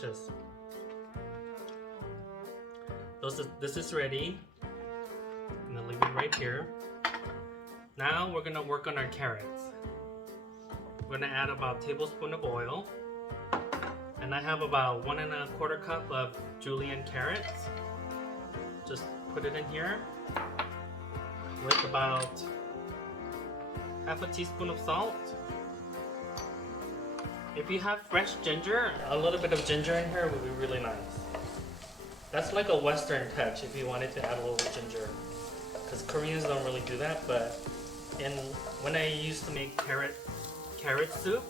delicious. This is ready. I'm gonna leave it right here. Now we're gonna work on our carrots. We're gonna add about a tablespoon of oil. And I have about 1 1/4 cup of julienne carrots. Just put it in here with about half a teaspoon of salt. If you have fresh ginger, a little bit of ginger in here would be really nice. That's like a Western touch if you wanted to add a little ginger. Because Koreans don't really do that, but when I used to make carrot soup,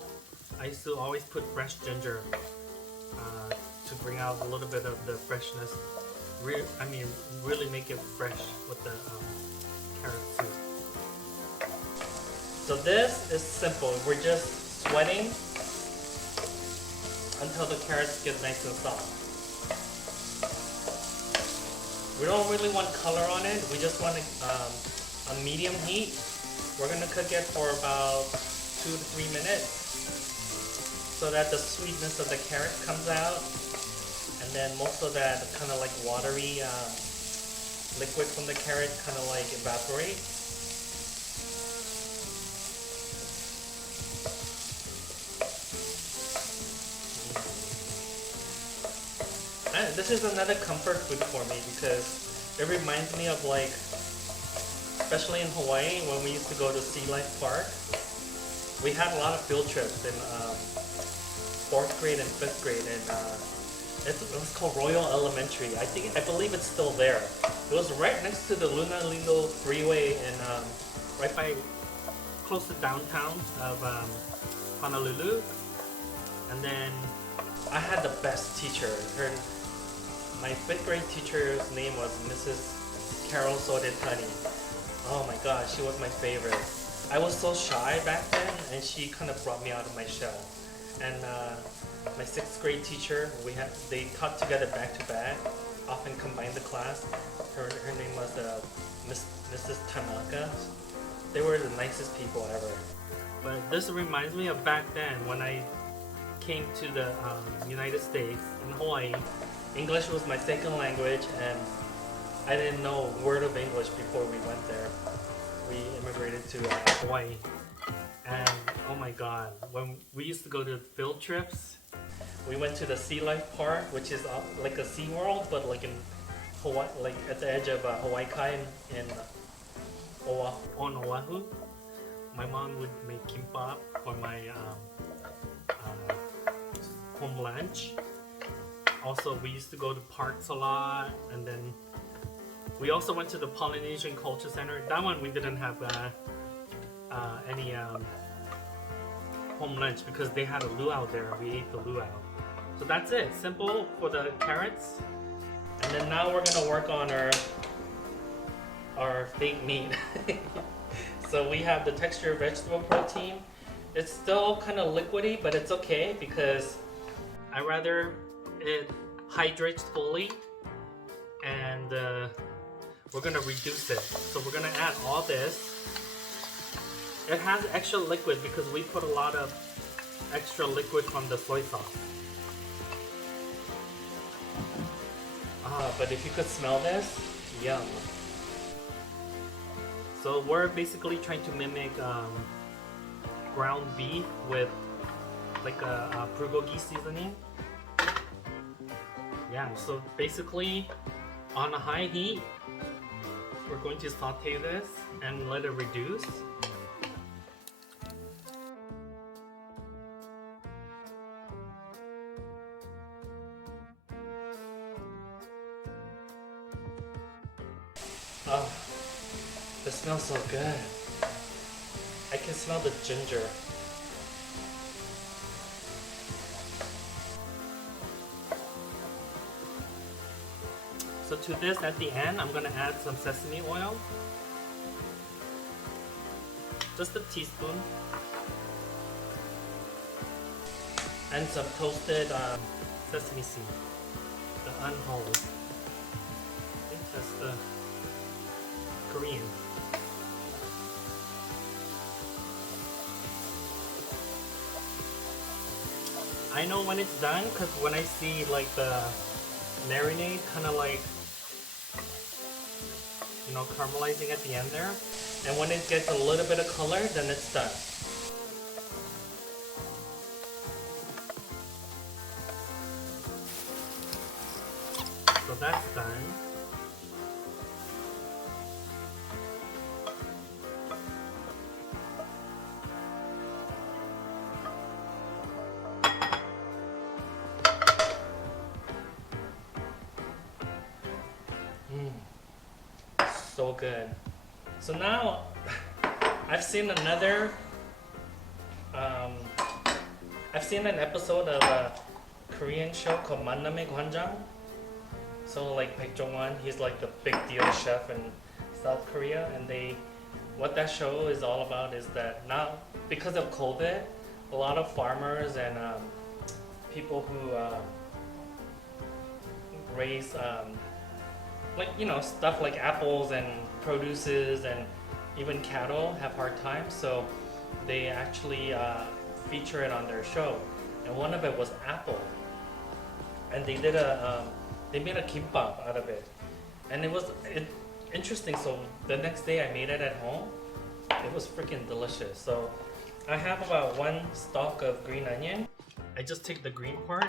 I used to always put fresh ginger to bring out a little bit of the freshness. Really make it fresh with the carrot soup. So this is simple. We're just sweating until the carrots get nice and soft. We don't really want color on it. We just want a medium heat. We're gonna cook it for about 2 to 3 minutes so that the sweetness of the carrot comes out, and then most of that kind of like watery liquid from the carrot kind of like evaporates. And this is another comfort food for me because it reminds me of, like, especially in Hawaii when we used to go to Sea Life Park. We had a lot of field trips in 4th grade and 5th grade, and it was called Royal Elementary. I believe it's still there. It was right next to the Luna Lindo Freeway and right by close to downtown of Honolulu. And then I had the best teacher. My 5th grade teacher's name was Mrs. Carol Sodetani. Oh my gosh, she was my favorite. I was so shy back then, and she kind of brought me out of my shell. And my 6th grade teacher, they taught together back to back, often combined the class. Her name was Mrs. Tanaka. They were the nicest people ever. But this reminds me of back then when I came to the United States in Hawaii. English was my second language, and I didn't know a word of English before we went there. We immigrated to Hawaii, and oh my god, when we used to go to field trips, we went to the Sea Life Park, which is like a Sea World, but like in Hawaii, like at the edge of Hawaii Kai in on Oahu. My mom would make gimbap for my home lunch. Also, we used to go to parks a lot, and then we also went to the Polynesian Culture Center. That one we didn't have any home lunch because they had a luau there. We ate the luau. So that's it. Simple for the carrots. And then now we're gonna work on our fake meat. So we have the texture vegetable protein. It's still kind of liquidy, but it's okay because I rather it hydrates fully, and we're gonna reduce it. So we're gonna add all this. It has extra liquid because we put a lot of extra liquid from the soy sauce. But if you could smell this, yum. So we're basically trying to mimic ground beef with like a bulgogi seasoning. Yeah, so basically on a high heat, we're going to saute this and let it reduce. Oh, this smells so good. I can smell the ginger. So to this, at the end, I'm gonna add some sesame oil. Just a teaspoon. And some toasted sesame seed. The unwhole. I think that's the Korean. I know when it's done because when I see like the marinade kind of like, you know, caramelizing at the end there. And when it gets a little bit of color, then it's done. So that's done. So good. So now I've seen another I've seen an episode of a Korean show called 만남의 관장. So like Baek Jong-won, he's like the big deal chef in South Korea, and what that show is all about is that now because of COVID, a lot of farmers and people who raise like, you know, stuff like apples and produces and even cattle have hard times, so they actually feature it on their show, and one of it was apple, and they made a gimbap out of it, and it was interesting. So the next day I made it at home. It was freaking delicious. So I have about 1 stalk of green onion. I just take the green part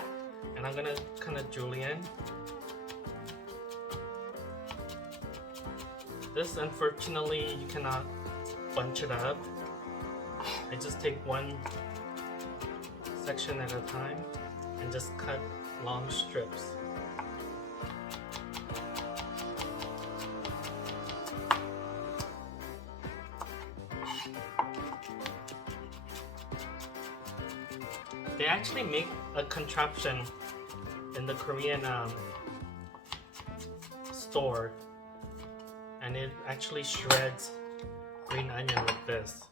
and I'm gonna kind of julienne. This, unfortunately, you cannot bunch it up. I just take one section at a time and just cut long strips. They actually make a contraption in the Korean store, and it actually shreds green onion like this.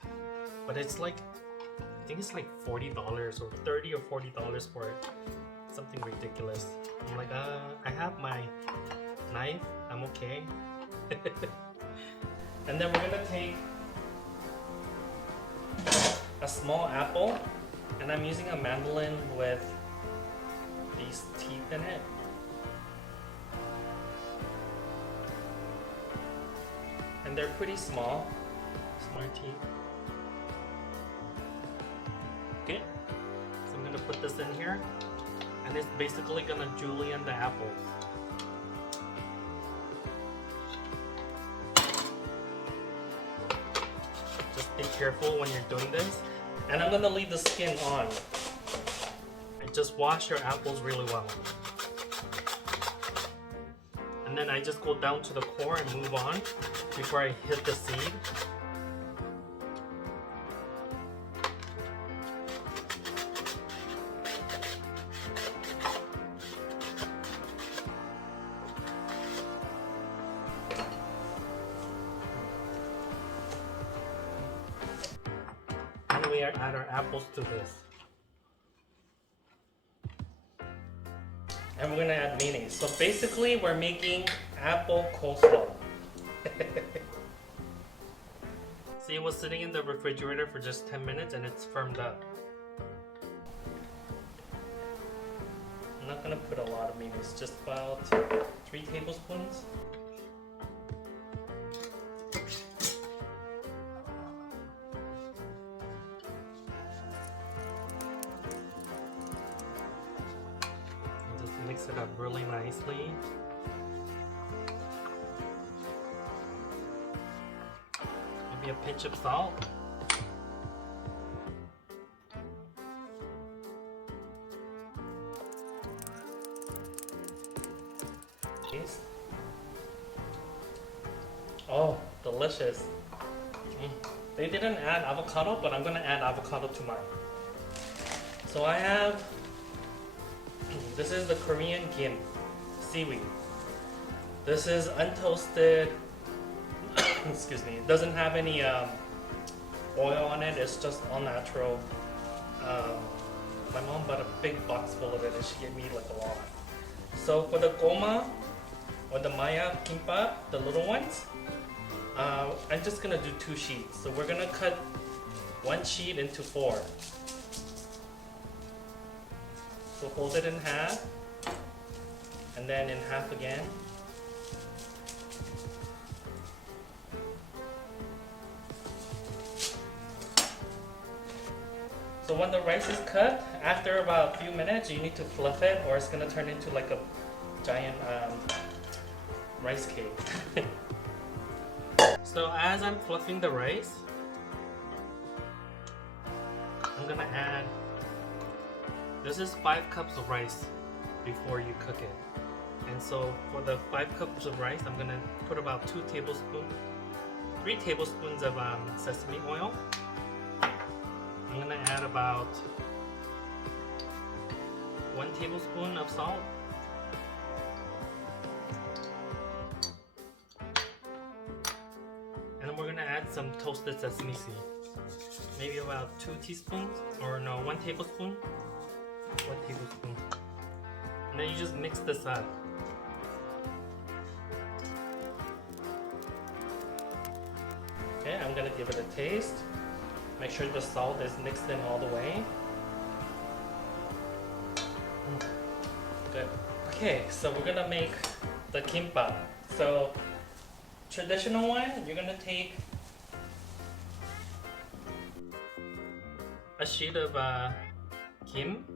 But it's like, I think it's like $40 or $30 or $40 for it. Something ridiculous. I'm like, I have my knife, I'm okay. And then we're gonna take a small apple, and I'm using a mandolin with these teeth in it. And they're pretty small teeth. Okay, so I'm gonna put this in here, and it's basically gonna julienne the apple. Just be careful when you're doing this. And I'm gonna leave the skin on. And just wash your apples really well. And then I just go down to the core and move on before I hit the seed. And we add our apples to this. And we're gonna add mayonnaise. So basically we're making apple coleslaw. See, it was sitting in the refrigerator for just 10 minutes and it's firmed up. I'm not gonna put a lot of mayonnaise, just about 3 tablespoons. Mix it up really nicely. Maybe a pinch of salt. Oh, delicious. They didn't add avocado, but I'm gonna add avocado to mine. So I have, this is the Korean Gimbap, seaweed. This is untoasted, excuse me, it doesn't have any oil on it, it's just all natural. My mom bought a big box full of it and she gave me like a lot. So for the goma, or the MaYak Gimbap, the little ones, I'm just gonna do 2 sheets. So we're gonna cut 1 sheet into 4. So fold it in half, and then in half again. So when the rice is cut, after about a few minutes, you need to fluff it, or it's gonna turn into like a giant rice cake. So as I'm fluffing the rice, I'm gonna add, this is 5 cups of rice before you cook it. And so for the 5 cups of rice, I'm gonna put about 3 tablespoons of sesame oil. I'm gonna add about 1 tablespoon of salt. And then we're gonna add some toasted sesame seed. Maybe about 2 teaspoons, or no, 1 tablespoon. 1 tablespoon. And then you just mix this up. Okay, I'm gonna give it a taste. Make sure the salt is mixed in all the way. Good. Okay, so we're gonna make the gimbap. So, traditional one, you're gonna take a sheet of gim.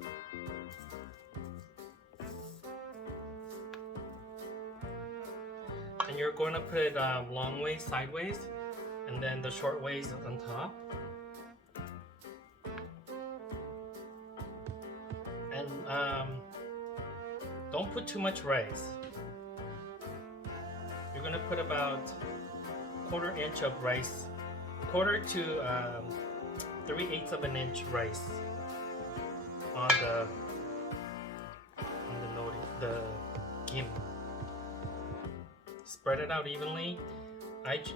And you're going to put it long ways, sideways, and then the short ways on top. And don't put too much rice. You're gonna put about 1/4 inch of rice, 1/4 to 3/8 of an inch rice on the gim. Spread it out evenly.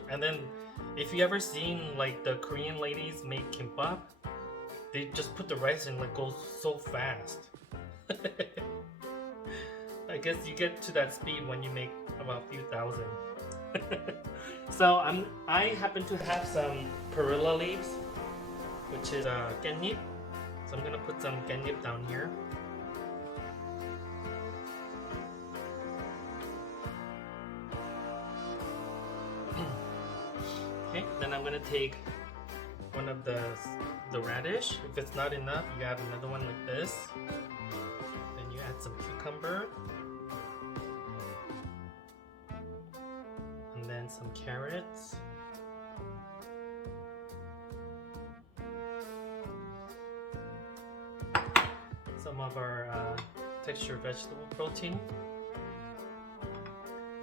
And then if you ever seen like the Korean ladies make gimbap, they just put the rice in, like goes so fast. I guess you get to that speed when you make about a few thousand. So I happen to have some perilla leaves, which is 깻잎. So I'm gonna put some 깻잎 down here. Okay, then I'm gonna take one of the radish. If it's not enough, you add another one like this. Then you add some cucumber. And then some carrots. Some of our textured vegetable protein.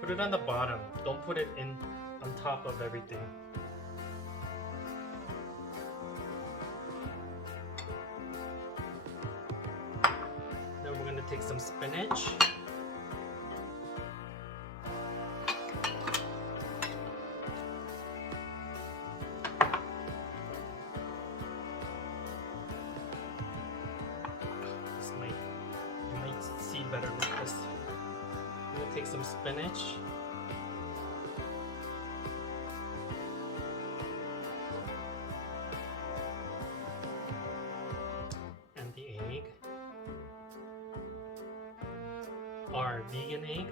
Put it on the bottom. Don't put it in on top of everything. Then we're going to take some spinach. You might see better like this. I'm going to take some spinach. And the egg. Our vegan egg.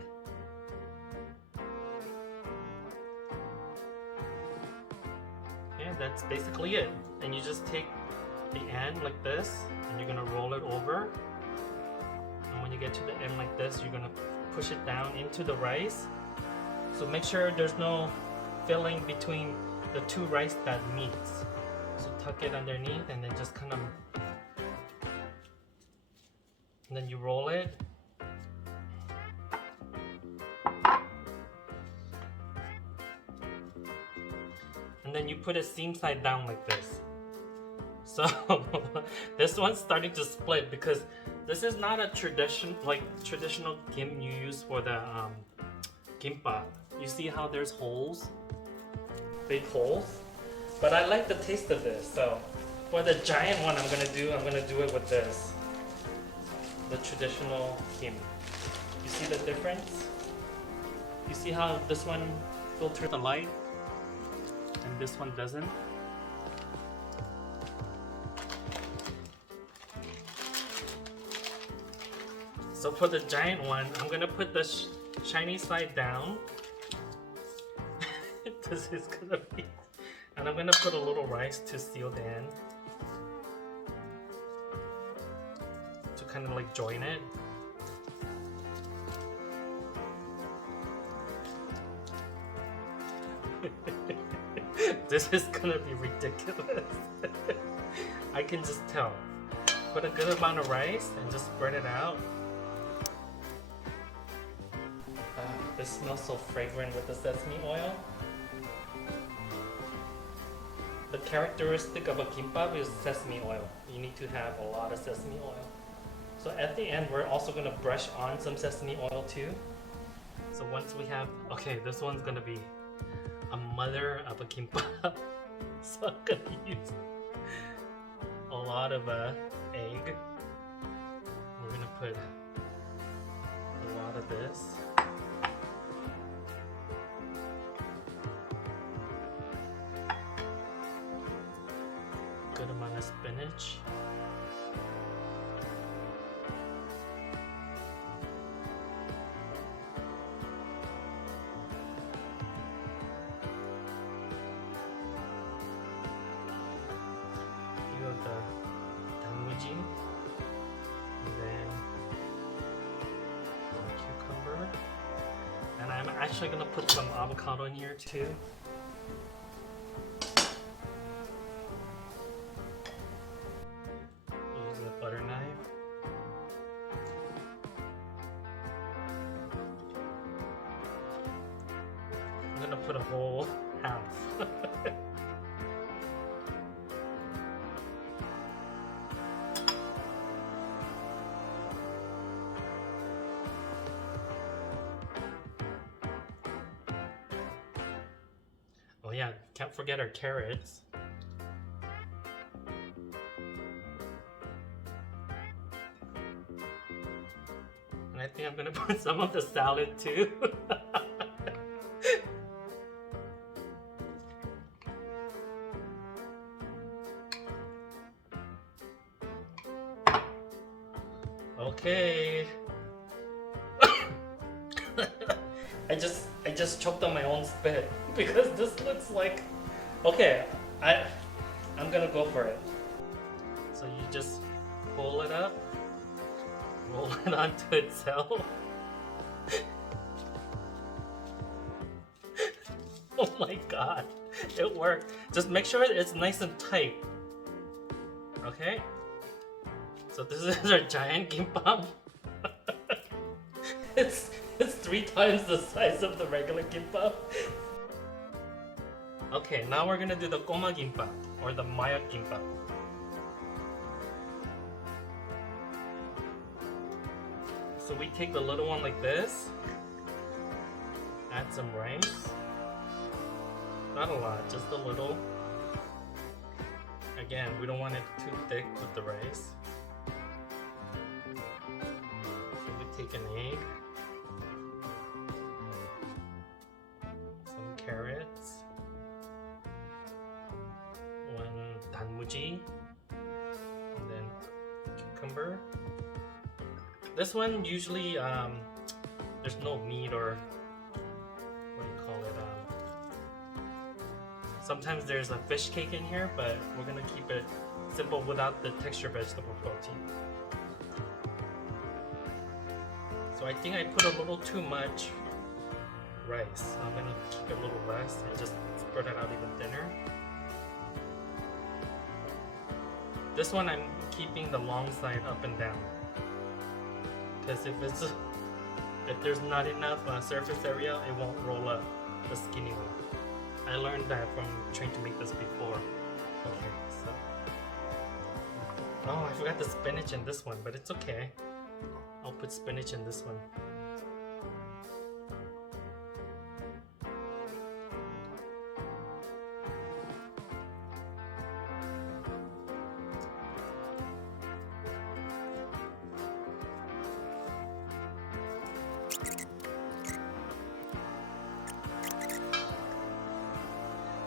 Yeah, that's basically it. And you just take the end like this, and you're gonna roll it over. And when you get to the end like this, you're gonna push it down into the rice. So make sure there's no filling between the 2 rice that meets. So tuck it underneath, and then just kind of, and then you roll it. And then you put it seam side down like this. So this one's starting to split because this is not a traditional gim you use for the gimbap. You see how there's holes, big holes. But I like the taste of this. So for the giant one, I'm gonna do it with this, the traditional gim. You see the difference? You see how this one filters the light and this one doesn't? So for the giant one, I'm gonna put the shiny side down. This is gonna be, and I'm gonna put a little rice to seal the end, to kind of like join it. This is gonna be ridiculous. I can just tell. Put a good amount of rice and just spread it out. This smells so fragrant with the sesame oil. The characteristic of a gimbap is sesame oil. You need to have a lot of sesame oil. So at the end, we're also gonna brush on some sesame oil too. So once we have, okay, this one's gonna be a mother of a gimbap. So I'm gonna use a lot of egg. We're gonna put a lot of this. Good amount of spinach. Few of the 단무지, and then cucumber. And I'm actually gonna put some avocado in here too. Butter knife. I'm gonna put a whole half. Oh yeah, can't forget our carrots. And I think I'm gonna put some of the salad too. Okay. I just choked on my own spit because this looks like, okay, I'm gonna go for it. So you just pull it up, roll it onto itself. Oh my god, it worked. Just make sure it's nice and tight. Okay? So this is our giant gimbap. It's 3 times the size of the regular gimbap. Okay, now we're gonna do the goma gimbap or the MaYak gimbap. So we take the little one like this, add some rice, not a lot, just a little. Again, we don't want it too thick with the rice. So we take an egg, some carrots, one 단무지, and then cucumber. This one usually there's no meat or what do you call it? Sometimes there's a fish cake in here, but we're gonna keep it simple without the texture vegetable protein. So I think I put a little too much rice. So I'm gonna keep it a little less and just spread it out even thinner. This one I'm keeping the long side up and down. Because if there's not enough surface area, it won't roll up the skinny one. I learned that from trying to make this before. Okay, so oh, I forgot the spinach in this one, but it's okay. I'll put spinach in this one.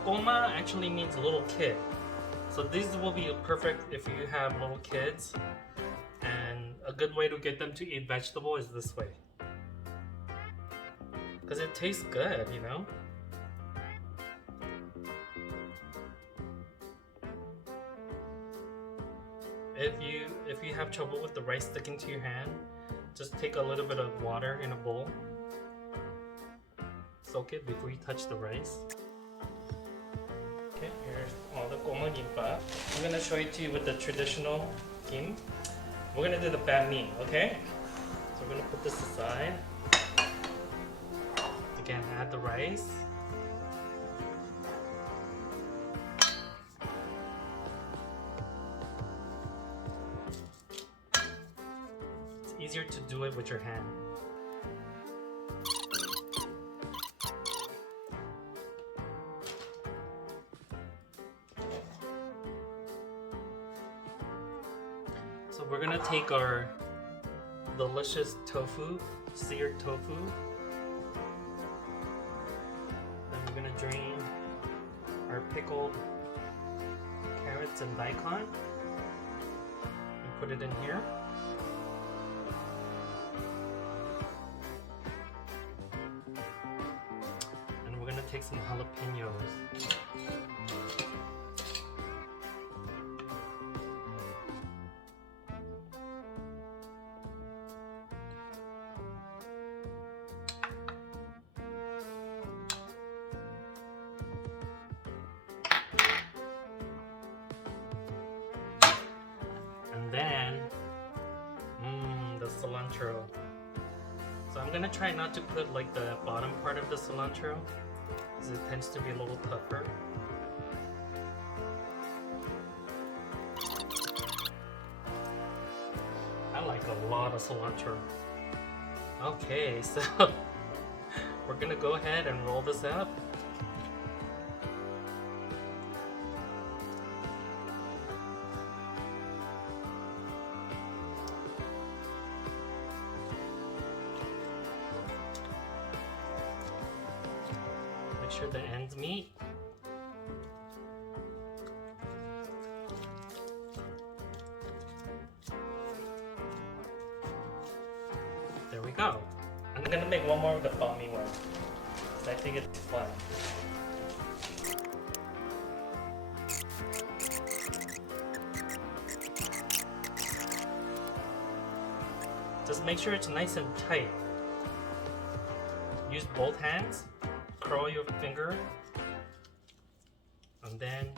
Goma actually means little kid. So these will be perfect if you have little kids. And a good way to get them to eat vegetable is this way. Because it tastes good, you know? If you have trouble with the rice sticking to your hand, just take a little bit of water in a bowl. Soak it before you touch the rice. Okay, here's all the Korean Gimbap. I'm gonna show it to you with the traditional gim. We're gonna do the banh mi, okay? So we're gonna put this aside. Again, add the rice. It's easier to do it with your hand. So we're gonna take our delicious tofu, seared tofu. Then we're gonna drain our pickled carrots and daikon and put it in here. And we're gonna take some jalapenos. And then, the cilantro. So I'm gonna try not to put like the bottom part of the cilantro, because it tends to be a little tougher. I like a lot of cilantro. Okay, so we're gonna go ahead and roll this up. Make sure the ends meet. There we go. I'm gonna make one more of the banh mi one, because I think it's fun. Just make sure it's nice and tight. Use both hands. Curl your finger, and then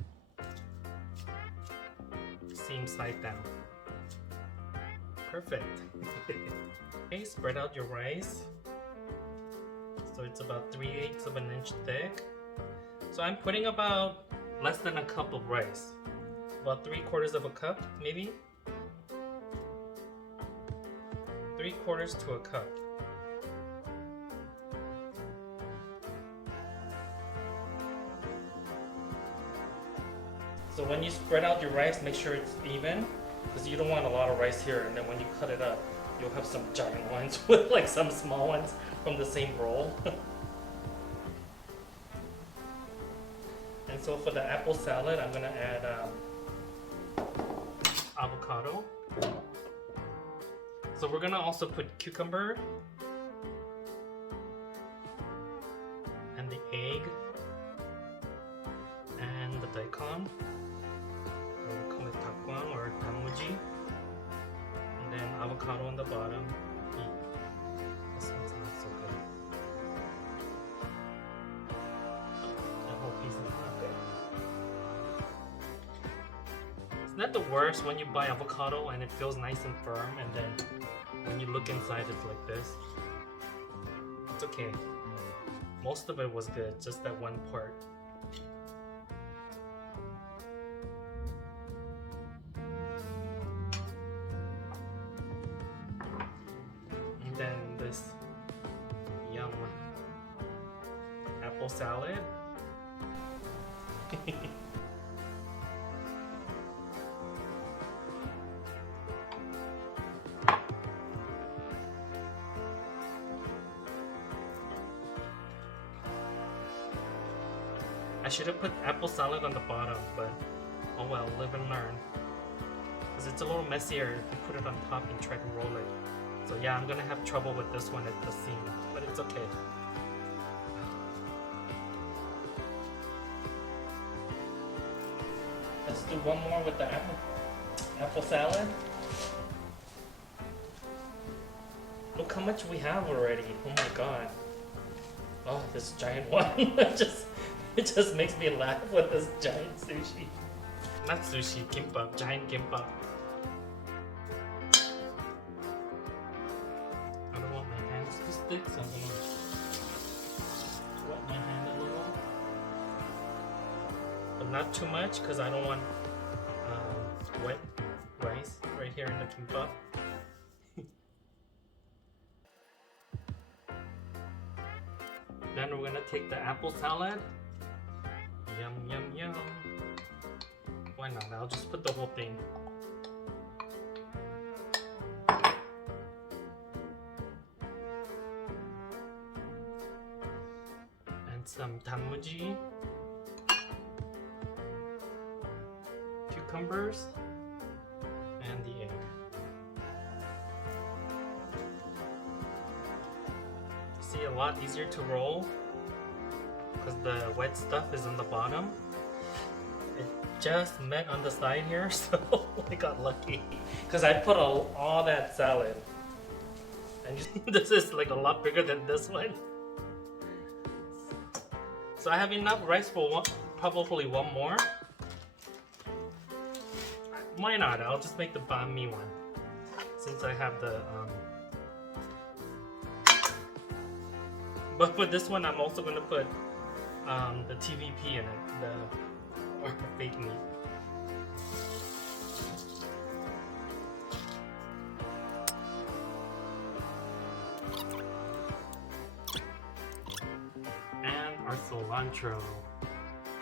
seam side down. Perfect. Okay, spread out your rice. So it's about 3/8 of an inch thick. So I'm putting about less than a cup of rice. About 3/4 of a cup, maybe? 3/4 to a cup. So when you spread out your rice, make sure it's even, because you don't want a lot of rice here, and then when you cut it up, you'll have some giant ones with like some small ones from the same roll. And so for the apple salad, I'm gonna add avocado. So we're gonna also put cucumber and the egg and the daikon. We call it takwang or tanmuji, and then avocado on the bottom. This one's not so good. That whole piece is not good. It's not the worst when you buy avocado and it feels nice and firm, and then when you look inside it's like this. It's okay. Most of it was good, just that one part. Then this yum apple salad. I should have put apple salad on the bottom, but oh well, live and learn. because it's a little messier if you put it on top and try to roll it. So yeah, I'm gonna have trouble with this one at the seam, but it's okay. Let's do one more with the apple salad. Look how much we have already. Oh my god. Oh, this giant one. it just makes me laugh with this giant sushi. Not sushi, gimbap, giant gimbap. I don't want my hands to stick, so I'm gonna wet my hand a little. But not too much, because I don't want wet rice right here in the gimbap. Then we're gonna take the apple salad. Yum, yum, yum. Why not? I'll just put the whole thing. And some 단무지, cucumbers, and the egg. See, a lot easier to roll because the wet stuff is on the bottom. It just met on the side here, so I got lucky because I put all that salad, and this is like a lot bigger than this one. So I have enough rice for probably one more. Why not? I'll just make the banh mi one since I have the but for this one, I'm also going to put the TVP in it, or fake meat. And our cilantro,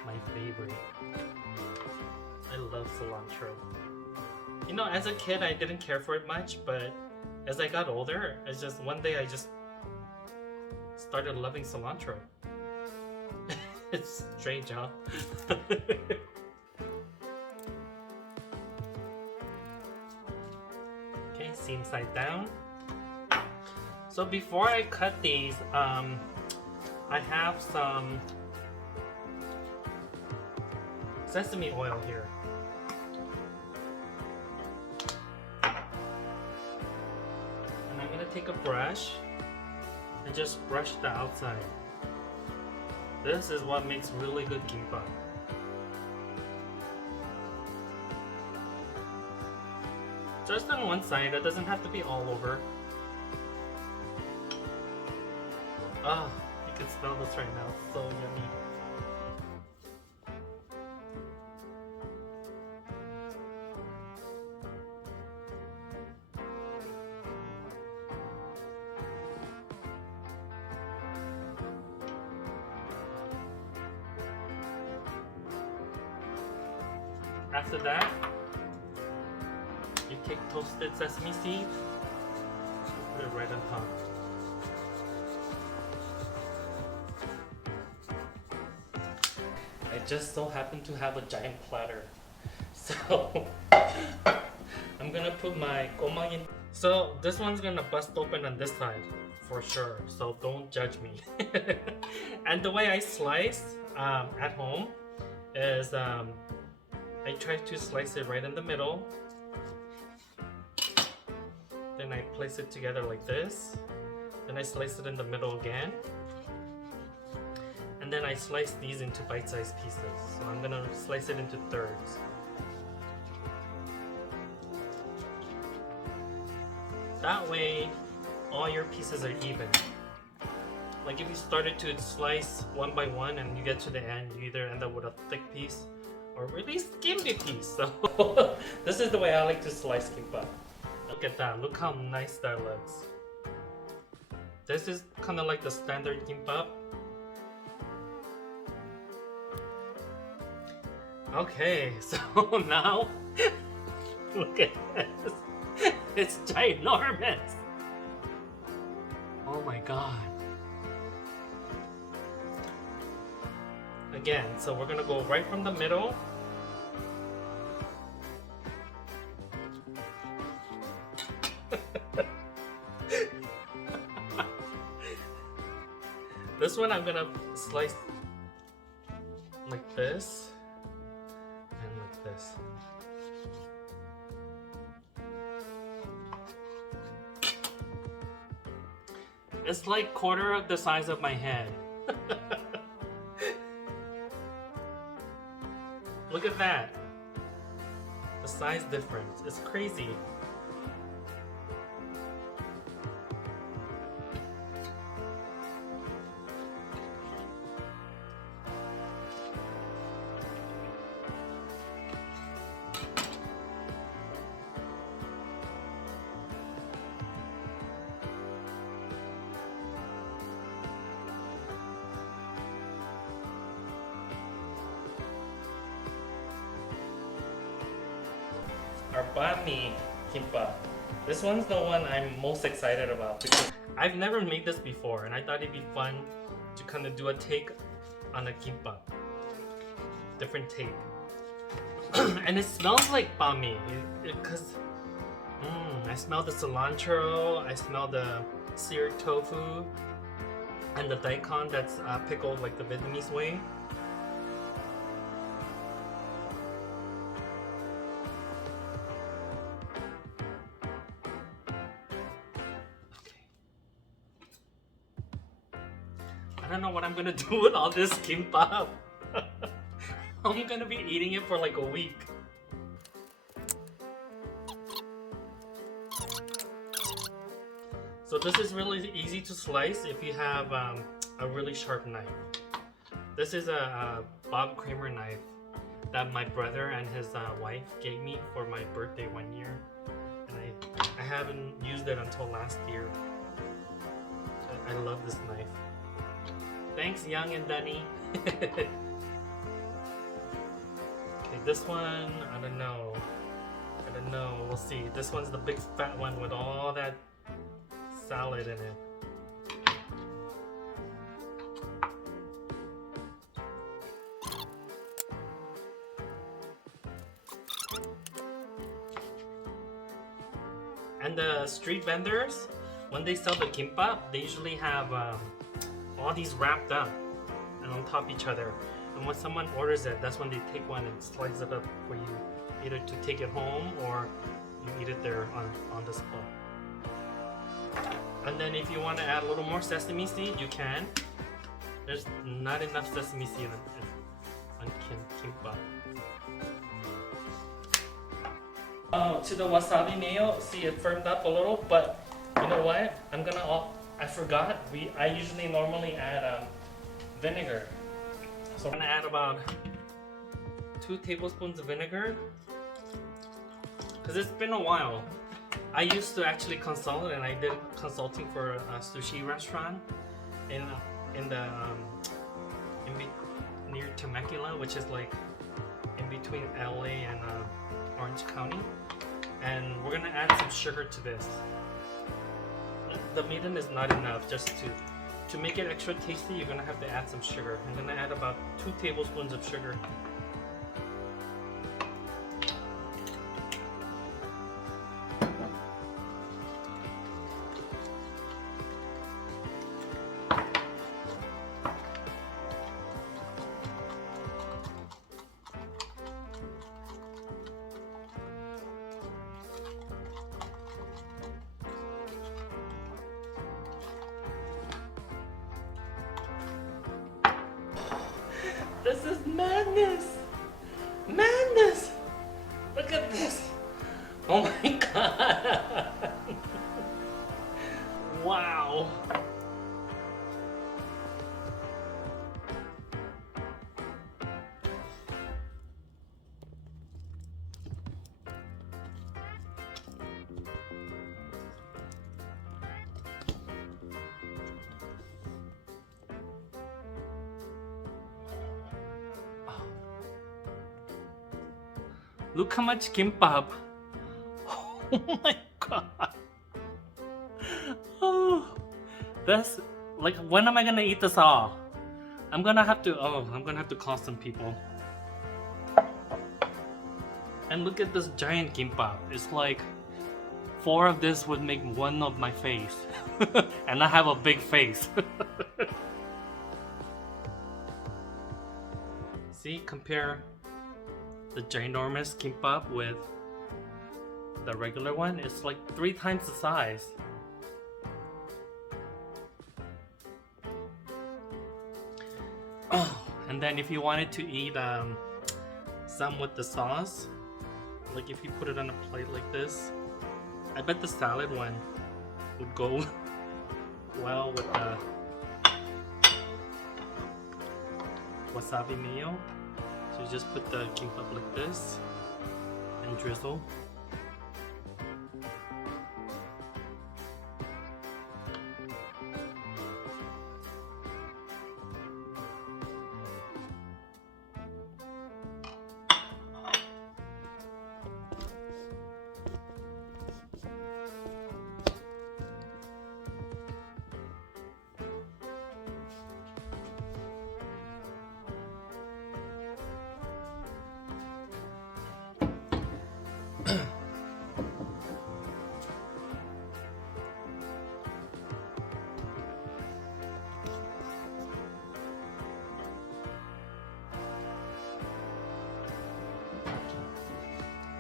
my favorite. I love cilantro. You know, as a kid, I didn't care for it much, but as I got older, it's just one day I just started loving cilantro. It's strange, huh? Okay, seam side down. So before I cut these, I have some sesame oil here. And I'm gonna take a brush and just brush the outside. This is what makes really good gimbap. Just on one side, it doesn't have to be all over. Ah, you can smell this right now, it's so yummy. After that, you take toasted sesame seeds, put it right on top. I just so happen to have a giant platter, so I'm gonna put my gomang in. So this one's gonna bust open on this side for sure, so don't judge me. And the way I slice at home is I try to slice it right in the middle. Then I place it together like this. Then I slice it in the middle again. And then I slice these into bite-sized pieces. So I'm gonna slice it into thirds. That way, all your pieces are even. Like if you started to slice one by one and you get to the end, you either end up with a thick piece or really skinny piece. So this is the way I like to slice gimbap. Look at that, look how nice that looks. This is kind of like the standard gimbap. Okay, so now look at this. It's ginormous. Oh my god. Again, so we're gonna go right from the middle. This one I'm gonna slice like this and like this. It's like quarter of the size of my head. Look at that. The size difference. It's crazy. Our Bahn Gimbap. This one's the one I'm most excited about because I've never made this before and I thought it'd be fun to kind of do a take on a gimbap. Different take. And it smells like banh because I smell the cilantro, I smell the seared tofu, and the daikon that's pickled like the Vietnamese way. I don't know what I'm gonna do with all this gimbap. I'm gonna be eating it for like a week. So this is really easy to slice if you have a really sharp knife. This is a Bob Kramer knife that my brother and his wife gave me for my birthday one year. And I haven't used it until last year. I love this knife. Thanks, Young and Dunny. Okay, this one, I don't know. We'll see. This one's the big fat one with all that salad in it. And the street vendors, when they sell the gimbap, they usually have all these wrapped up and on top of each other. And when someone orders it, that's when they take one and slice it up for you, either to take it home or you eat it there on the spot. And then if you want to add a little more sesame seed, you can. There's not enough sesame seed on kimbap. To the wasabi mayo, see it firmed up a little, but you know what? I forgot. I usually normally add vinegar. So I'm gonna add about 2 tablespoons of vinegar because it's been a while. I used to actually consult, and I did consulting for a sushi restaurant near Temecula, which is like in between LA and Orange County. And we're gonna add some sugar to this. The medium is not enough. Just to make it extra tasty, you're gonna have to add some sugar. I'm gonna add about 2 tablespoons of sugar. This is madness! Madness! Look at this! Oh my god! Wow! Look how much gimbap. Oh my god. Oh, that's like, when am I gonna eat this all? I'm gonna have to call some people. And look at this giant gimbap. It's like 4 of this would make 1 of my face. And I have a big face. See, compare the GiNormous Gimbap with the regular one. It's like 3 times the size. Oh, and then if you wanted to eat some with the sauce, like if you put it on a plate like this, I bet the salad one would go well with the wasabi mayo. So you just put the gimbap like this and drizzle.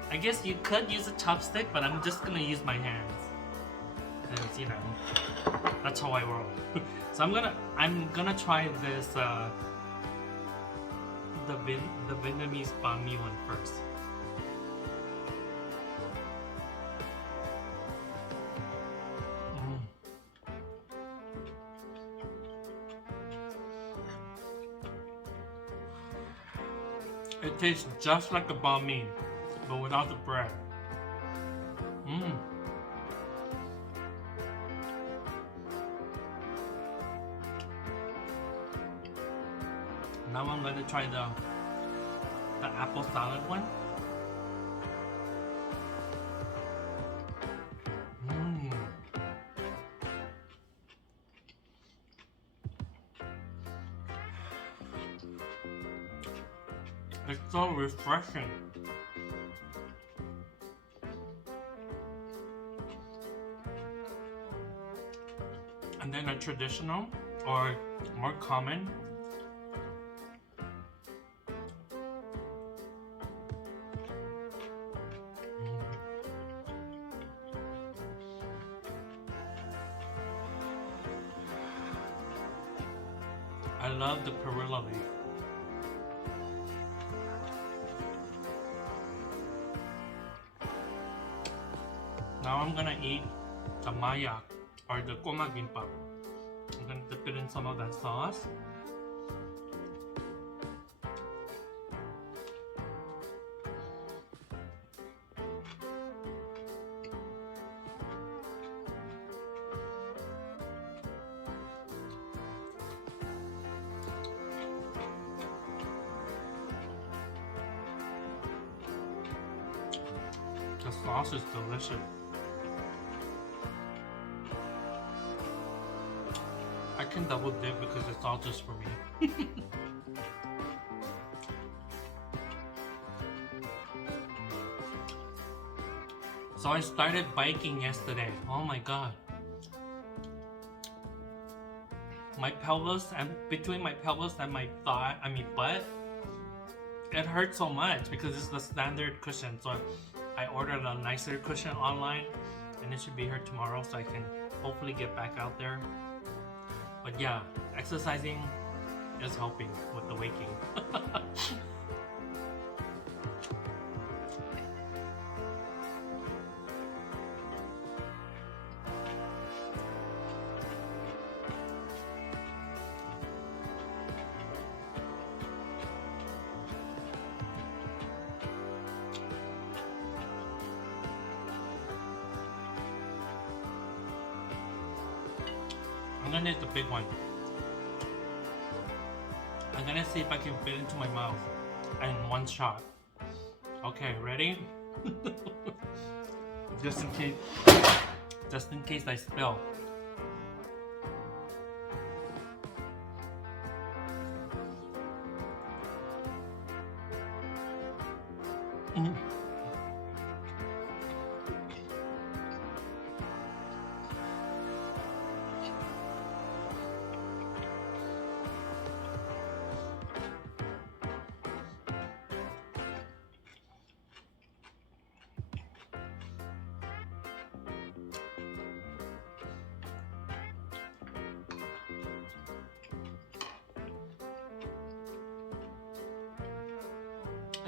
I guess you could use a chopstick, but I'm just gonna use my hands. Cause you know, that's how I roll. So I'm gonna try this the Vietnamese banh mi one first. It tastes just like a banh mi, but without the bread. Now I'm gonna try the apple salad one. It's so refreshing. And then a traditional or more common I love the perilla leaf. Now I'm gonna eat the MaYak or the Korean Gimbap. I'm gonna dip it in some of that sauce. The sauce is delicious. I can double dip because it's all just for me. So I started biking yesterday. Oh my god. My pelvis and between my pelvis and my butt, it hurts so much because it's the standard cushion. So I ordered a nicer cushion online and it should be here tomorrow so I can hopefully get back out there. But yeah, exercising is helping with the weight gain. I'm gonna eat the big one. I'm gonna see if I can fit into my mouth in one shot. Okay, ready? Just in case I spill.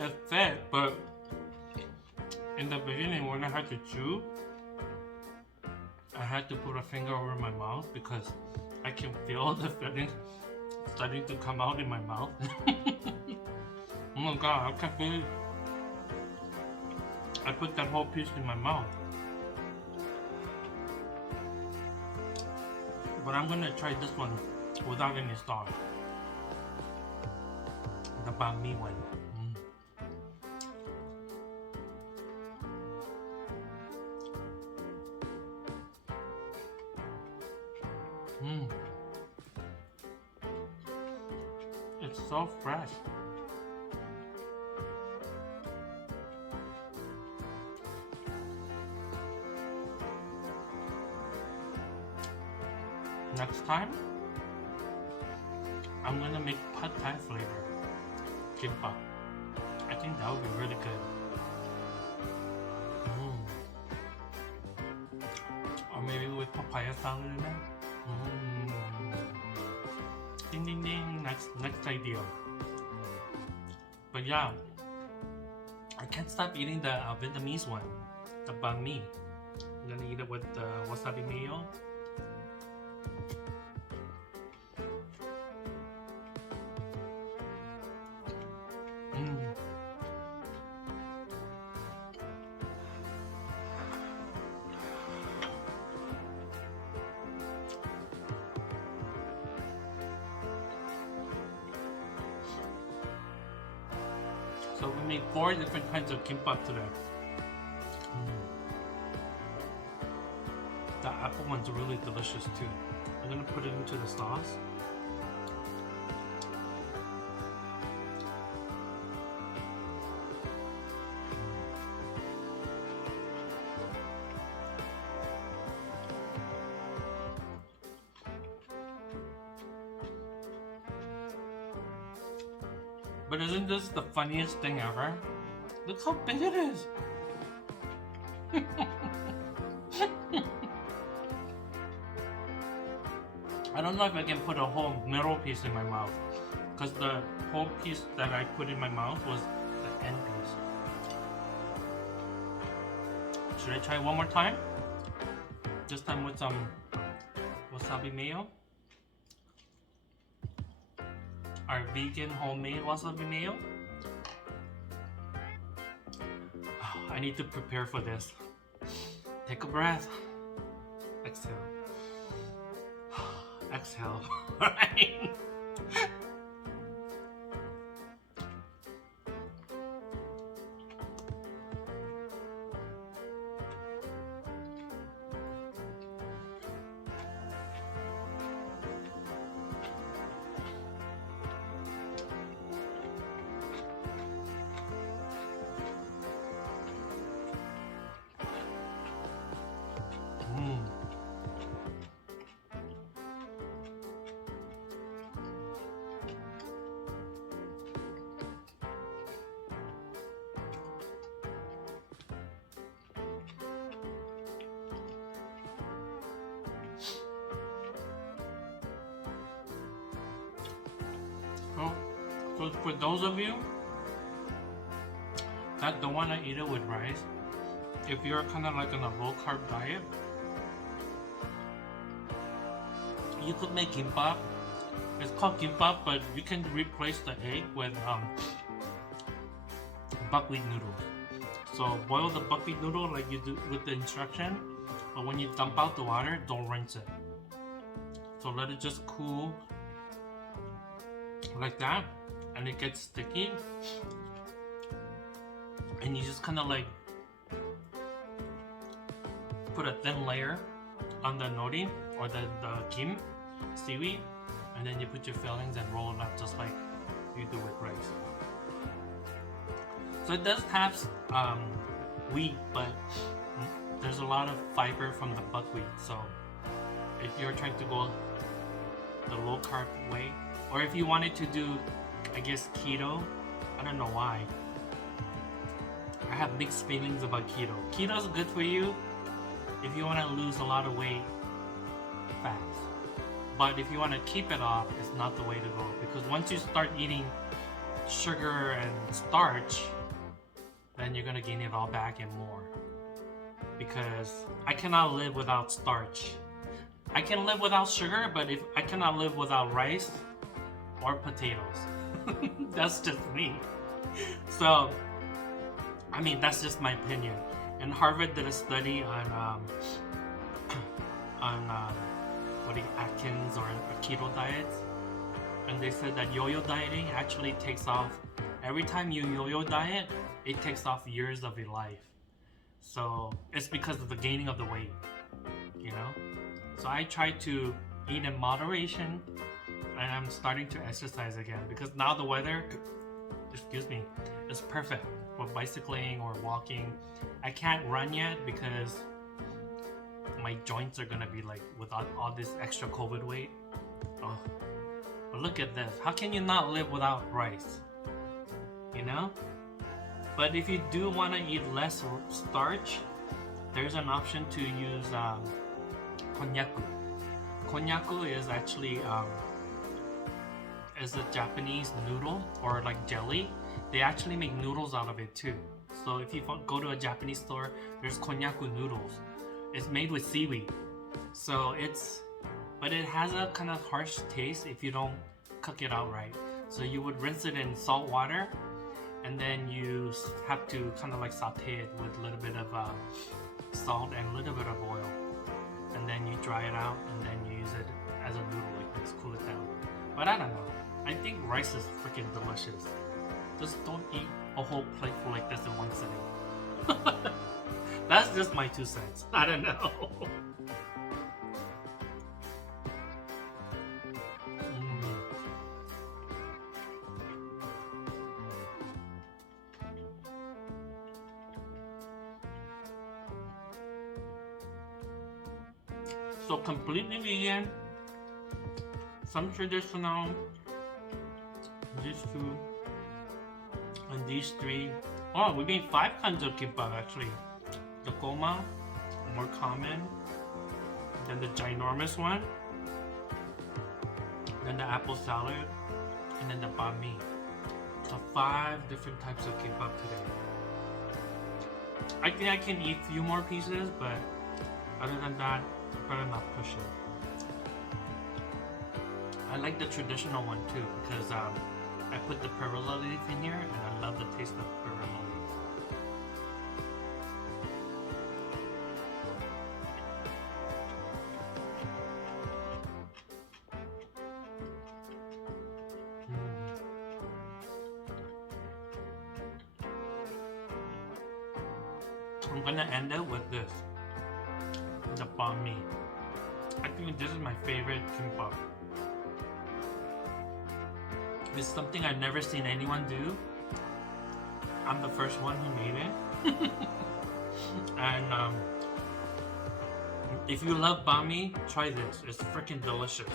It fit, but in the beginning when I had to chew, I had to put a finger over my mouth because I can feel the filling starting to come out in my mouth. Oh my god, I can't believe I put that whole piece in my mouth. But I'm gonna try this one without any sauce. The banh mi one. It's so fresh. Next time, I'm gonna make pad thai flavor gimbap. I think that would be really good. Or maybe with papaya salad in it. Ding ding ding, next idea. But yeah, I can't stop eating the Vietnamese one, the banh mi. I'm gonna eat it with the wasabi mayo. So we made 4 different kinds of gimbap today. The apple one's really delicious too. I'm gonna put it into the sauce. But isn't this the funniest thing ever? Look how big it is! I don't know if I can put a whole middle piece in my mouth, because the whole piece that I put in my mouth was the end piece. Should I try one more time? This time with some wasabi mayo. Our vegan homemade wasabi mayo. I need to prepare for this. Take a breath. Exhale. Exhale. Right? So for those of you that don't want to eat it with rice, if you're kind of like on a low carb diet, you could make gimbap. It's called gimbap, but you can replace the egg with buckwheat noodles. So boil the buckwheat noodle like you do with the instruction, but when you dump out the water, don't rinse it. So let it just cool like that, and it gets sticky, and you just kind of like put a thin layer on the nori or the kim seaweed, and then you put your fillings and roll it up just like you do with rice. So it does have wheat, but there's a lot of fiber from the buckwheat. So if you're trying to go the low carb way, or if you wanted to do, I guess, keto, I don't know why. I have mixed feelings about keto. Keto's good for you if you want to lose a lot of weight fast. But if you want to keep it off, it's not the way to go. Because once you start eating sugar and starch, then you're gonna gain it all back and more. Because I cannot live without starch. I can live without sugar, but if I cannot live without rice or potatoes. That's just me. So, I mean, that's just my opinion. And Harvard did a study on Atkins or keto diets, and they said that yo-yo dieting actually takes off. Every time you yo-yo diet, it takes off years of your life. So it's because of the gaining of the weight, you know. So I try to eat in moderation, and I'm starting to exercise again because now the weather, excuse me, is perfect for bicycling or walking. I can't run yet because my joints are gonna be like without all this extra COVID weight. Oh, but look at this. How can you not live without rice? You know? But if you do want to eat less starch, there's an option to use konnyaku. Konnyaku is actually is a Japanese noodle or like jelly. They actually make noodles out of it too. So if you go to a Japanese store, there's konnyaku noodles. It's made with seaweed. So but it has a kind of harsh taste if you don't cook it out right. So you would rinse it in salt water, and then you have to kind of like saute it with a little bit of salt and a little bit of oil. And then you dry it out, and then you use it as a noodle like this, cool it down. But I don't know. I think rice is freaking delicious. Just don't eat a whole plateful like this in one sitting. That's just my 2 cents. I don't know. So completely vegan, some traditional, these 2, and these 3. Oh, we made 5 kinds of kimbap actually. The goma, more common, then the GiNormous one, then the apple salad, and then the banh mi. So 5 different types of kimbap today. I think I can eat a few more pieces, but other than that, I better not push it. I like the traditional one too because I put the perilla leaf in here, and I love the taste of perilla leaf. I'm gonna end it with this, the banh mi. I think this is my favorite kimbap. It's something I've never seen anyone do. I'm the first one who made it. And if you love banh mi, try this. It's freaking delicious.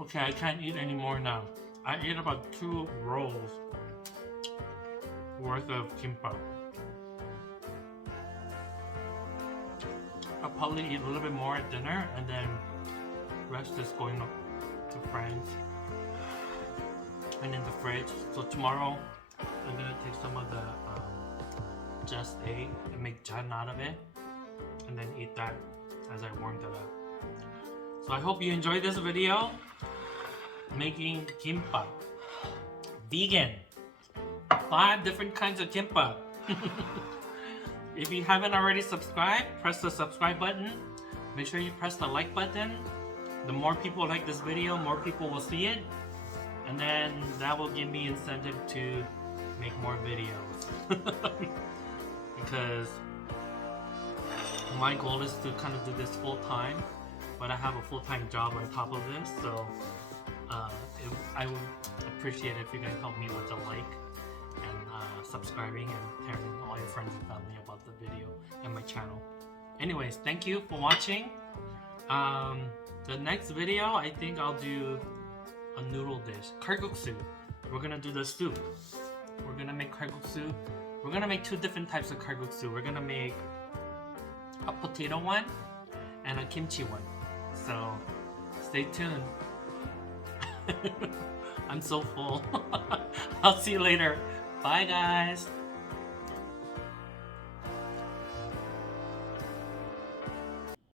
Okay, I can't eat anymore now. I ate about 2 rolls worth of kimbap. I'll probably eat a little bit more at dinner, and then the rest is going to friends and in the fridge. So tomorrow I'm gonna take some of the just egg and make jam out of it, and then eat that as I warmed it up. So I hope you enjoyed this video. Making kimbap. Vegan. 5 different kinds of kimbap. If you haven't already subscribed, press the subscribe button. Make sure you press the like button. The more people like this video, more people will see it. And then that will give me incentive to make more videos. Because my goal is to kind of do this full time, but I have a full-time job on top of this, so I would appreciate it if you guys help me with the like and subscribing and telling all your friends and family about the video and my channel. Anyways, thank you for watching. The next video, I think I'll do a noodle dish, kalguksu. We're gonna do the soup. We're gonna make kalguksu. We're gonna make two different types of kalguksu. We're gonna make a potato one and a kimchi one. So stay tuned. I'm so full. I'll see you later. Bye guys.